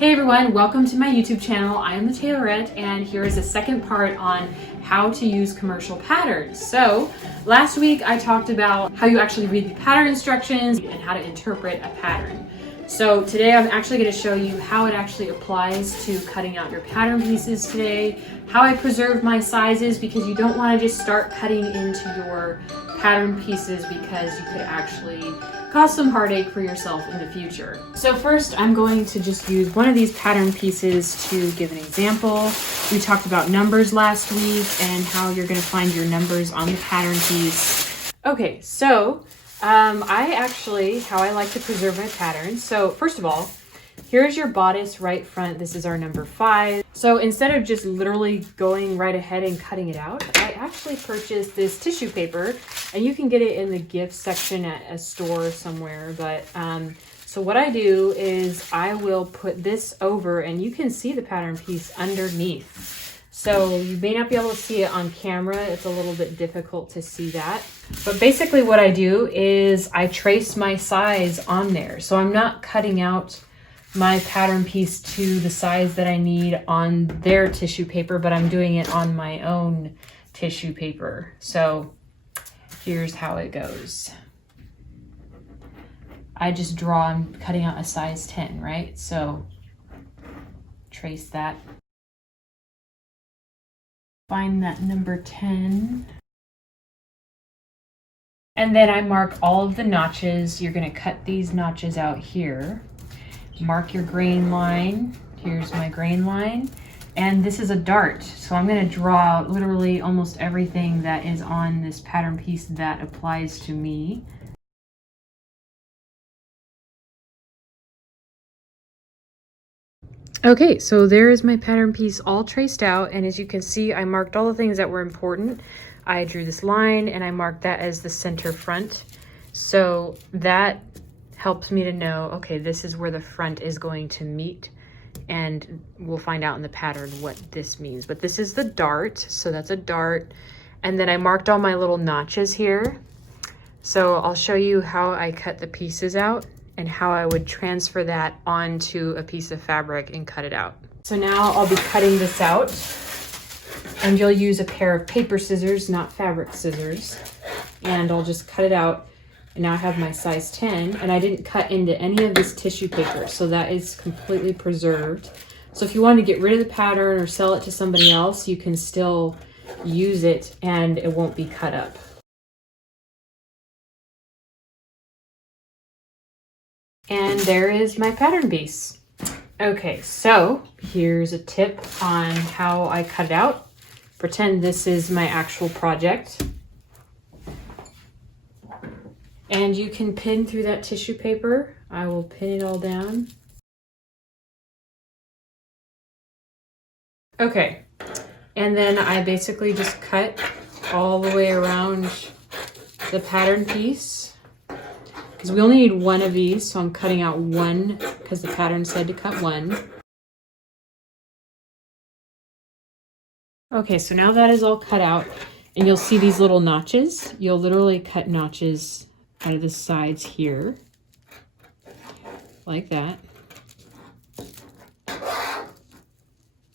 Hey everyone, welcome to my YouTube channel. I am the Tailorette, and here is the second part on how to use commercial patterns. So last week I talked about how you actually read the pattern instructions and how to interpret a pattern. So today I'm actually going to show you how it actually applies to cutting out your pattern pieces today, how I preserve my sizes, because you don't want to just start cutting into your pattern pieces because you could actually cause some heartache for yourself in the future. So first I'm going to just use one of these pattern pieces to give an example. We talked about numbers last week and how you're going to find your numbers on the pattern piece. Okay, so how I like to preserve my patterns. So first of all, here's your bodice right front. This is our number 5. So instead of just literally going right ahead and cutting it out, I actually purchased this tissue paper, and you can get it in the gift section at a store somewhere. But so what I do is I will put this over, and you can see the pattern piece underneath. So you may not be able to see it on camera. It's a little bit difficult to see that. But basically what I do is I trace my size on there. So I'm not cutting out my pattern piece to the size that I need on their tissue paper, but I'm doing it on my own tissue paper. So here's how it goes. I just draw, I'm cutting out a size 10, right? So trace that. Find that number 10. And then I mark all of the notches. You're gonna cut these notches out here. Mark your grain line. Here's my grain line. And this is a dart. So I'm gonna draw out literally almost everything that is on this pattern piece that applies to me. Okay, so there is my pattern piece all traced out, and as you can see, I marked all the things that were important. I drew this line and I marked that as the center front. So that helps me to know, okay, this is where the front is going to meet, and we'll find out in the pattern what this means. But this is the dart, so that's a dart. And then I marked all my little notches here. So I'll show you how I cut the pieces out and how I would transfer that onto a piece of fabric and cut it out. So now I'll be cutting this out, and you'll use a pair of paper scissors, not fabric scissors. And I'll just cut it out. And now I have my size 10, and I didn't cut into any of this tissue paper, so that is completely preserved. So if you want to get rid of the pattern or sell it to somebody else, you can still use it and it won't be cut up. And there is my pattern piece. Okay, so here's a tip on how I cut it out. Pretend this is my actual project. And you can pin through that tissue paper. I will pin it all down. Okay, and then I basically just cut all the way around the pattern piece. Because we only need one of these, so I'm cutting out one because the pattern said to cut one. Okay, so now that is all cut out, and you'll see these little notches. You'll literally cut notches out of the sides here, like that.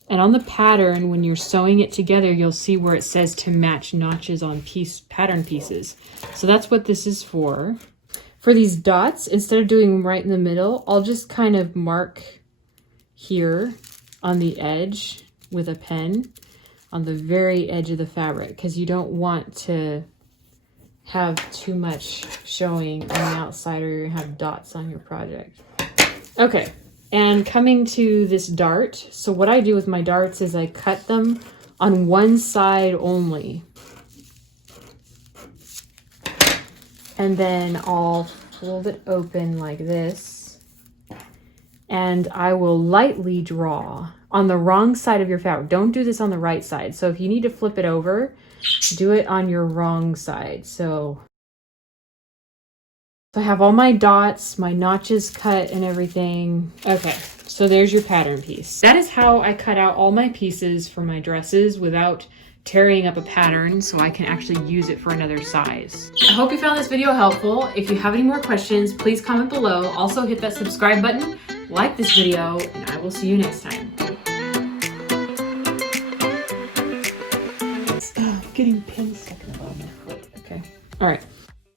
And on the pattern, when you're sewing it together, you'll see where it says to match notches on pattern pieces. So that's what this is for. For these dots, instead of doing them right in the middle, I'll just kind of mark here on the edge with a pen on the very edge of the fabric, because you don't want to have too much showing on the outside or you have dots on your project. Okay, and coming to this dart, so what I do with my darts is I cut them on one side only. And then I'll fold it open like this, and I will lightly draw on the wrong side of your fabric. Don't do this on the right side. So if you need to flip it over, do it on your wrong side. So I have all my dots, my notches cut and everything. Okay, so there's your pattern piece. That is how I cut out all my pieces for my dresses without tearing up a pattern, so I can actually use it for another size. I hope you found this video helpful. If you have any more questions, please comment below. Also hit that subscribe button like this video, and I will see you next time. Oh, I'm getting pins stuck in the bottom of my foot. Okay. All right.